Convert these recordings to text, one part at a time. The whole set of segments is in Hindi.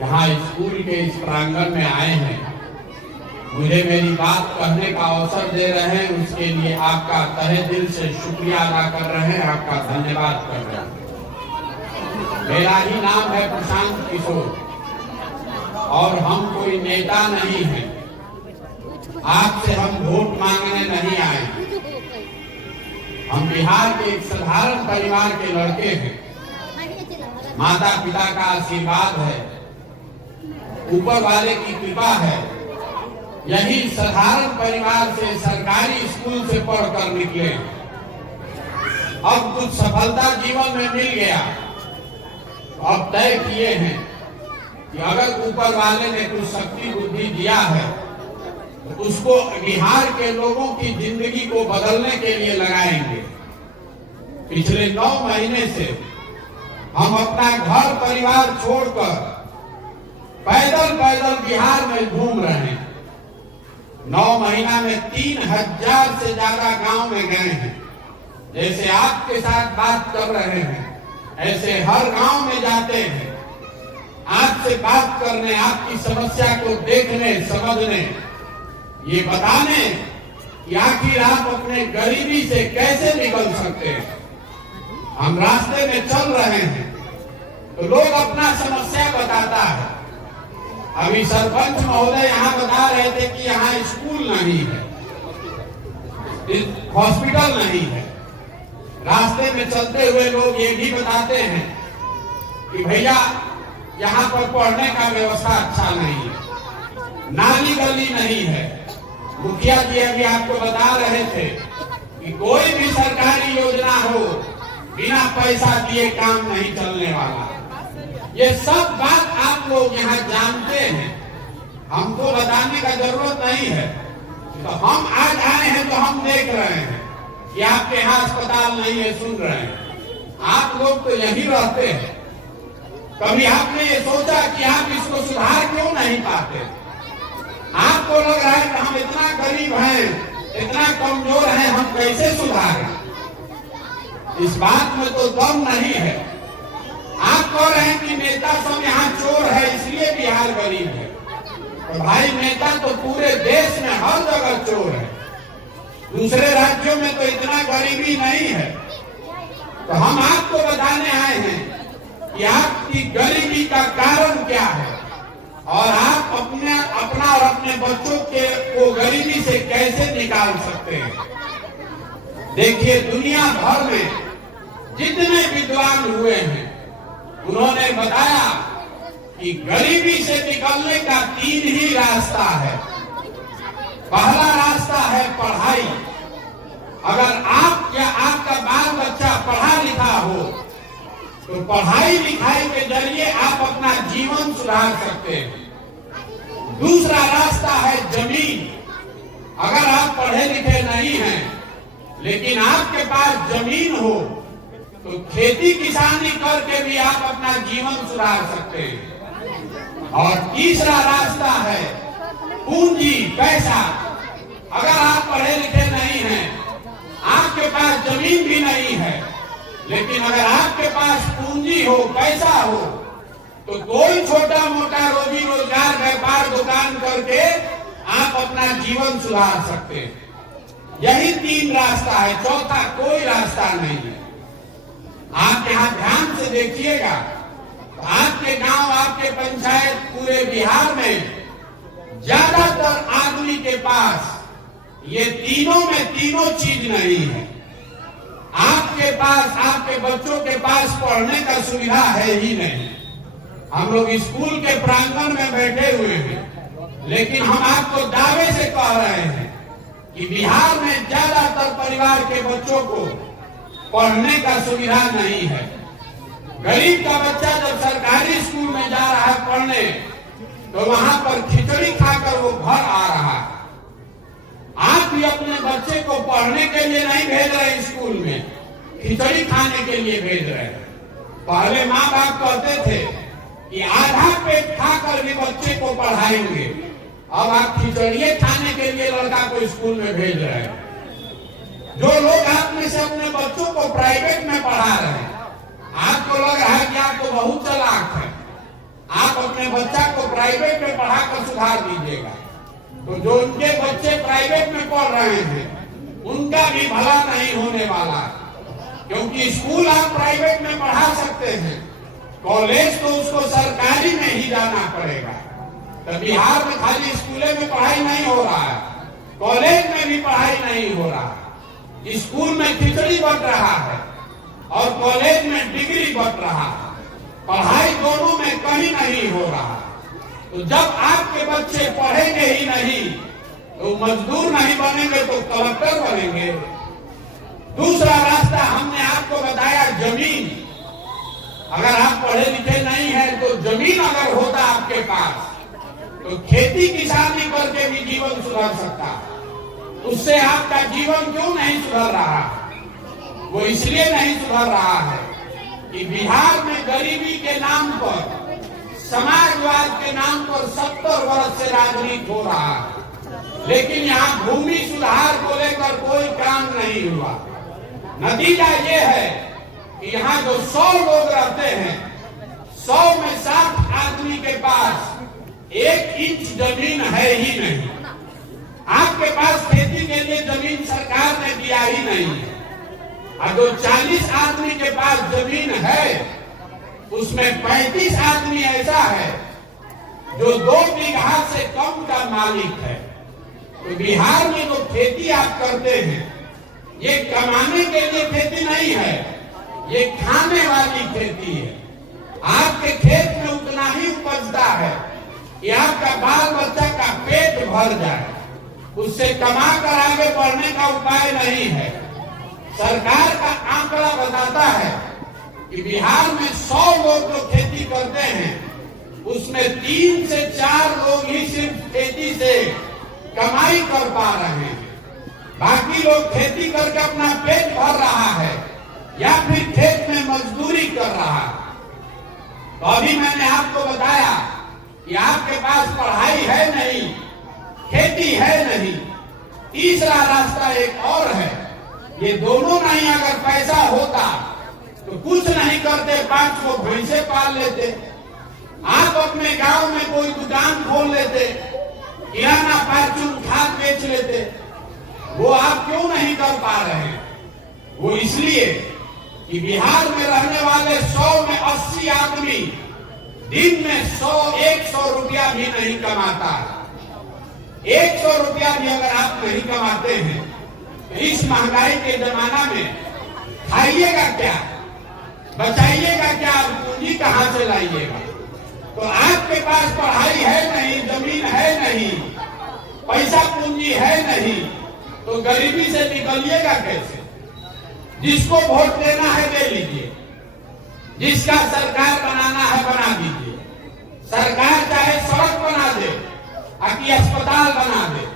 यहाँ स्कूल के इस प्रांगण में आए हैं, मुझे मेरी बात कहने का अवसर दे रहे हैं, उसके लिए आपका तहे दिल से शुक्रिया अदा कर रहे हैं, आपका धन्यवाद कर रहे हैं। मेरा ही नाम है प्रशांत किशोर और हम कोई नेता नहीं हैं। आपसे हम वोट मांगने नहीं आए। हम बिहार के एक साधारण परिवार के लड़के हैं। माता पिता का आशीर्वाद है, ऊपर वाले की कृपा है। यही साधारण परिवार से सरकारी स्कूल से पढ़कर निकले। अब कुछ सफलता जीवन में मिल गया, अब तय किए हैं कि अगर ऊपर वाले ने कुछ शक्ति बुद्धि दिया है तो उसको बिहार के लोगों की जिंदगी को बदलने के लिए लगाएंगे। पिछले 9 महीने से हम अपना घर परिवार छोड़कर पैदल पैदल बिहार में घूम रहे हैं। 9 महीना में 3000 से ज्यादा गांव में गए हैं। जैसे आपके साथ बात कर रहे हैं, ऐसे हर गांव में जाते हैं, आपसे बात करने, आपकी समस्या को देखने, समझने, ये बताने कि आखिर आप अपने गरीबी से कैसे निकल सकते हैं। हम रास्ते में चल रहे हैं तो लोग अपना समस्या बताता है। अभी सरपंच महोदय यहाँ बता रहे थे कि यहाँ स्कूल नहीं है, हॉस्पिटल नहीं है। रास्ते में चलते हुए लोग ये भी बताते हैं कि भैया यहाँ पर पढ़ने का व्यवस्था अच्छा नहीं है, नाली गली नहीं है। मुखिया जी अभी आपको बता रहे थे कि कोई भी सरकारी योजना हो, बिना पैसा दिए काम नहीं चलने वाला। ये सब बात आप लोग यहाँ जानते हैं, हमको बताने का जरूरत नहीं है। तो हम आज आए हैं तो हम देख रहे हैं कि आपके यहाँ अस्पताल नहीं है, सुन रहे हैं। आप लोग तो यही रहते हैं। कभी आपने ये सोचा कि आप इसको सुधार क्यों नहीं पाते? आपको लग रहा है कि हम इतना गरीब हैं, इतना कमजोर हैं, हम कैसे सुधारें? इस बात में तो दम नहीं है। आप कह रहे हैं कि नेता सब यहाँ चोर है इसलिए बिहार गरीब है। तो भाई नेता तो पूरे देश में हर जगह चोर है। दूसरे राज्यों में तो इतना गरीबी नहीं है। तो हम आपको बताने आए हैं कि आपकी गरीबी का कारण क्या है और आप अपना और अपने बच्चों को गरीबी से कैसे निकाल सकते हैं। देखिए, दुनिया भर में जितने विद्वान हुए हैं उन्होंने बताया कि गरीबी से निकलने का 3 ही रास्ता है। पहला रास्ता है पढ़ाई। अगर आप या आपका बाल बच्चा पढ़ा लिखा हो तो पढ़ाई लिखाई के जरिए आप अपना जीवन सुधार सकते हैं। दूसरा रास्ता है जमीन। अगर आप पढ़े लिखे नहीं हैं लेकिन आपके पास जमीन हो तो खेती किसानी करके भी आप अपना जीवन सुधार सकते हैं। और तीसरा रास्ता है पूंजी, पैसा। अगर आप पढ़े लिखे नहीं हैं, आपके पास जमीन भी नहीं है, लेकिन अगर आपके पास पूंजी हो, पैसा हो, तो कोई छोटा मोटा रोजी रोजगार, व्यापार, दुकान करके आप अपना जीवन सुधार सकते हैं। यही 3 रास्ता है, चौथा कोई रास्ता नहीं है। आप यहाँ ध्यान से देखिएगा, आपके गांव, आपके पंचायत, पूरे बिहार में ज्यादातर आदमी के पास ये तीनों में तीनों चीज नहीं है। आपके पास, आपके बच्चों के पास पढ़ने का सुविधा है ही नहीं। हम लोग स्कूल के प्रांगण में बैठे हुए हैं, लेकिन हम आपको दावे से कह रहे हैं कि बिहार में ज्यादातर परिवार के बच्चों को पढ़ने का सुविधा नहीं है। गरीब का बच्चा जब सरकारी स्कूल में जा रहा है पढ़ने, तो वहां पर खिचड़ी खाकर वो घर आ रहा है। आप भी अपने बच्चे को पढ़ने के लिए नहीं भेज रहे स्कूल में, खिचड़ी खाने के लिए भेज रहे हैं। पहले माँ बाप कहते थे कि आधा पेट खाकर भी बच्चे को पढ़ाएंगे, अब आप खिचड़िए खाने के लिए लड़का को स्कूल में भेज रहे हैं। जो लोग आप में से अपने बच्चों को प्राइवेट में पढ़ा रहे हैं, आपको लग रहा है कि आप तो बहुत चालाक है। आप अपने अपने बच्चा को प्राइवेट में पढ़ाकर सुधार दीजिएगा। तो जो उनके बच्चे प्राइवेट में पढ़ रहे हैं उनका भी भला नहीं होने वाला, क्योंकि स्कूल आप प्राइवेट में पढ़ा सकते हैं, कॉलेज तो उसको सरकारी में ही जाना पड़ेगा। तो बिहार में खाली स्कूलों में पढ़ाई नहीं हो रहा है, कॉलेज में भी पढ़ाई नहीं हो रहा है। स्कूल में खिचड़ी बट रहा है और कॉलेज में डिग्री बट रहा है, पढ़ाई दोनों में कहीं नहीं हो रहा। तो जब आपके बच्चे पढ़ेंगे ही नहीं तो मजदूर नहीं बनेंगे तो कलेक्टर बनेंगे। दूसरा रास्ता हमने आपको बताया, जमीन। अगर आप पढ़े लिखे नहीं है तो जमीन अगर होता आपके पास तो खेती किसानी करके भी जीवन सुधर सकता। उससे आपका जीवन क्यों नहीं सुधर रहा? वो इसलिए नहीं सुधर रहा है कि बिहार में गरीबी के नाम पर, समाजवाद के नाम पर 70 वर्ष से राजनीति हो रहा है, लेकिन यहाँ भूमि सुधार को लेकर कोई काम नहीं हुआ। नतीजा ये है कि यहाँ जो 100 लोग रहते हैं, 100 में 60 आदमी के पास 1 इंच जमीन है ही नहीं। आपके पास खेती के लिए जमीन सरकार ने दिया ही नहीं है। और जो 40 आदमी के पास जमीन है उसमें 35 आदमी ऐसा है जो 2 बीघा से कम का मालिक है। तो बिहार में जो खेती आप करते हैं ये कमाने के लिए खेती नहीं है, ये खाने वाली खेती है। आपके खेत में उतना ही उपजता है कि आपका बाल बच्चा का पेट भर जाए, उससे कमा कर आगे बढ़ने का उपाय नहीं है। सरकार का आंकड़ा बताता है कि बिहार में 100 लोग जो खेती करते हैं उसमें 3 से 4 लोग ही सिर्फ खेती से कमाई कर पा रहे हैं। बाकी लोग खेती करके अपना पेट भर रहा है या फिर खेत में मजदूरी कर रहा है। तो अभी मैंने आपको बताया कि आपके पास पढ़ाई है नहीं, खेती है नहीं। तीसरा रास्ता एक और है, ये दोनों नहीं अगर पैसा होता तो कुछ नहीं करते, 5 को भैंसे पाल लेते, आप अपने गांव में कोई दुकान खोल लेते, किराना फार्चून खाद बेच लेते। वो आप क्यों नहीं कर पा रहे हैं? वो इसलिए कि बिहार में रहने वाले 100 में 80 आदमी दिन में 100-100 रुपया भी नहीं कमाता। 100 रुपया भी अगर आप नहीं कमाते हैं तो इस महंगाई के जमाना में खाइएगा क्या, बचाइएगा क्या, पूंजी कहां से लाइएगा? तो आपके पास पढ़ाई है नहीं, जमीन है नहीं, पैसा पूंजी है नहीं, तो गरीबी से निकलिएगा कैसे? जिसको वोट देना है दे लीजिए, जिसका सरकार बनाना है बना दीजिए। सरकार चाहे सड़क बना दे, आकि अस्पताल बना दे,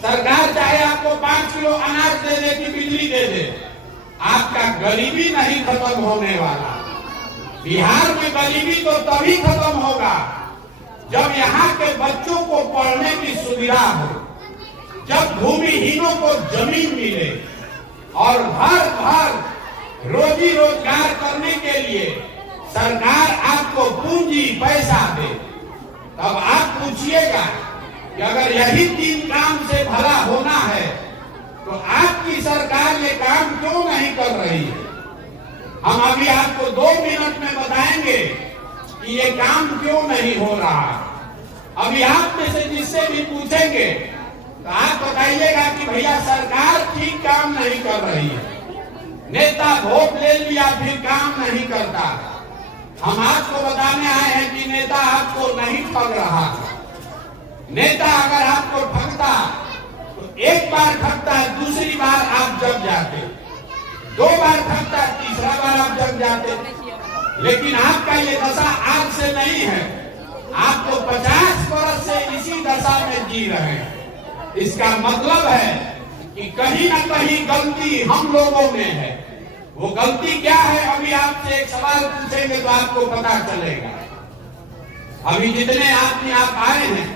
सरकार चाहे आपको 5 किलो अनाज दे दे कि बिजली दे दे, आपका गरीबी नहीं खत्म होने वाला। बिहार में गरीबी तो तभी खत्म होगा जब यहाँ के बच्चों को पढ़ने की सुविधा हो, जब भूमिहीनों को जमीन मिले और घर घर रोजी रोजगार करने के लिए सरकार आपको पूंजी पैसा दे। तब आप पूछिएगा कि अगर यही 3 काम से भला होना है तो आपकी सरकार ये काम क्यों नहीं कर रही है? हम अभी आपको 2 मिनट में बताएंगे कि ये काम क्यों नहीं हो रहा। अभी आप में से जिससे भी पूछेंगे तो आप बताइएगा कि भैया सरकार ठीक काम नहीं कर रही है, नेता वोट ले लिया फिर काम नहीं करता। हम आपको बताने आए हैं कि नेता आपको नहीं ठग रहा। नेता अगर आपको ठगता तो एक बार ठगता, दूसरी बार आप जग जाते, 2 बार ठगता, तीसरा बार आप जग जाते। लेकिन आपका ये दशा आज से नहीं है, आप तो 50 वर्ष से इसी दशा में जी रहे हैं। इसका मतलब है कि कहीं ना कहीं गलती हम लोगों में है। वो गलती क्या है? अभी आपसे एक सवाल पूछेंगे तो आपको पता चलेगा। अभी जितने आदमी आप आए हैं,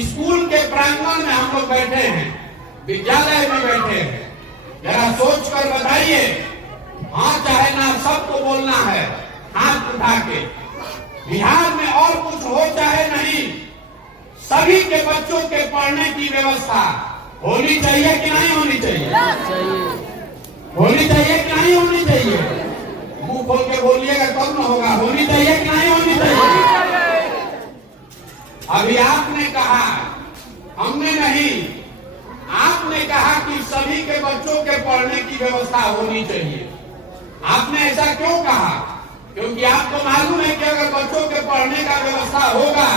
स्कूल के प्रांगण में हम लोग बैठे हैं, विद्यालय में बैठे हैं, जरा सोच कर बताइए, हाँ चाहे ना, सबको बोलना है हाथ उठा के। बिहार में और कुछ हो चाहे नहीं, सभी के बच्चों के पढ़ने की व्यवस्था होनी चाहिए कि नहीं होनी चाहिए? होनी चाहिए कि नहीं होनी चाहिए? मुंह खोल के बोलिएगा तब न होगा। होनी चाहिए कि नहीं होनी चाहिए? अभी आपने कहा, हमने नहीं, आपने कहा कि सभी के बच्चों के पढ़ने की व्यवस्था होनी चाहिए। आपने ऐसा क्यों कहा? क्योंकि आपको मालूम है कि अगर बच्चों के पढ़ने का व्यवस्था होगा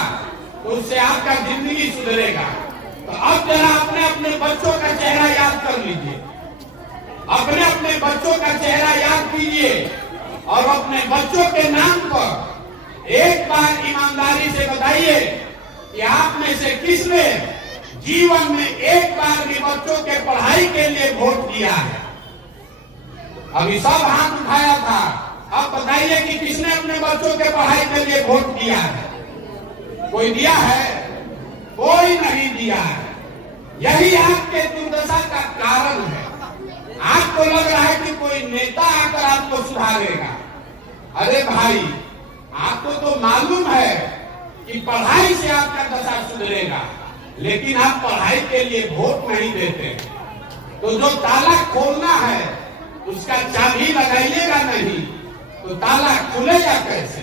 तो उससे आपका जिंदगी सुधरेगा। तो अब जरा अपने अपने बच्चों का चेहरा याद कर लीजिए, अपने अपने बच्चों का चेहरा याद कीजिए और अपने बच्चों के नाम पर एक बार ईमानदारी से बताइए कि आप में से किसने जीवन में एक बार भी बच्चों के पढ़ाई के लिए वोट दिया है? अभी सब हाथ उठाया था, अब बताइए कि किसने अपने बच्चों के पढ़ाई के लिए वोट दिया है? कोई दिया है? कोई नहीं दिया है। यही आपके दुर्दशा का कारण है। आपको लग रहा है कि कोई नेता आकर आपको सुधारेगा। अरे भाई, आपको तो मालूम है कि पढ़ाई से आपका दशा सुधरेगा, लेकिन आप पढ़ाई के लिए वोट नहीं देते। तो जो ताला खोलना है उसका चाबी लगाइएगा नहीं तो ताला खुलेगा कैसे?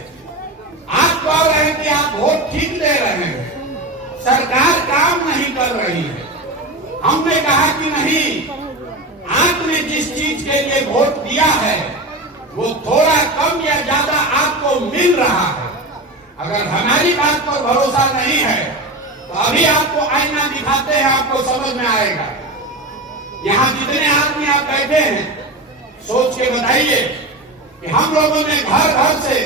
आप कह रहे हैं कि आप वोट ठीक दे रहे हैं, सरकार काम नहीं कर रही है। हमने कहा कि नहीं, आपने जिस चीज के लिए वोट दिया है वो थोड़ा कम या ज्यादा आपको मिल रहा है। अगर हमारी बात पर भरोसा नहीं है तो अभी आपको आईना दिखाते हैं, आपको समझ में आएगा। यहाँ जितने आदमी आप बैठे हैं, सोच के बताइए कि हम लोगों ने घर घर से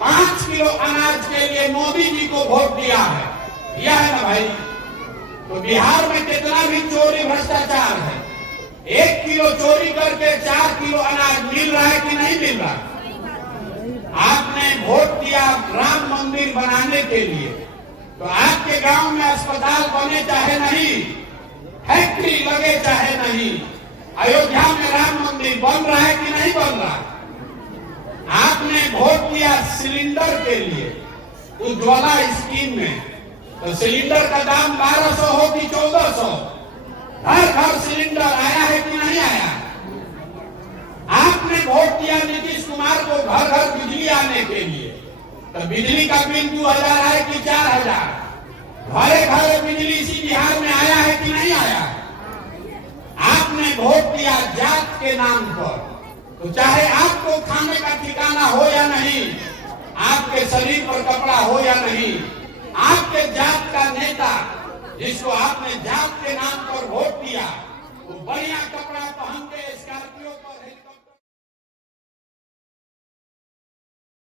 5 किलो अनाज के लिए मोदी जी को वोट दिया है ना भाई? तो बिहार में कितना भी चोरी भ्रष्टाचार है, 1 किलो चोरी करके 4 किलो अनाज मिल रहा है कि नहीं मिल रहा? आपने वोट दिया राम मंदिर बनाने के लिए, तो आपके गांव में अस्पताल बने चाहे नहीं, फैक्ट्री लगे चाहे नहीं, अयोध्या में राम मंदिर बन रहा है कि नहीं बन रहा? आपने वोट दिया सिलेंडर के लिए, उज्ज्वला स्कीम में, तो सिलेंडर का दाम 1200 हो कि 1400? घर घर सिलेंडर आया है कि नहीं आया? आपने वोट दिया नीतीश कुमार को घर घर बिजली आने के लिए, तो बिजली का बिल 2000 है कि 4000? घरे घरे बिजली इसी बिहार में आया है कि नहीं आया? आपने वोट दिया जात के नाम पर, तो चाहे आपको खाने का ठिकाना हो या नहीं, आपके शरीर पर कपड़ा हो या नहीं, आपके जात का नेता जिसको आपने जात के नाम पर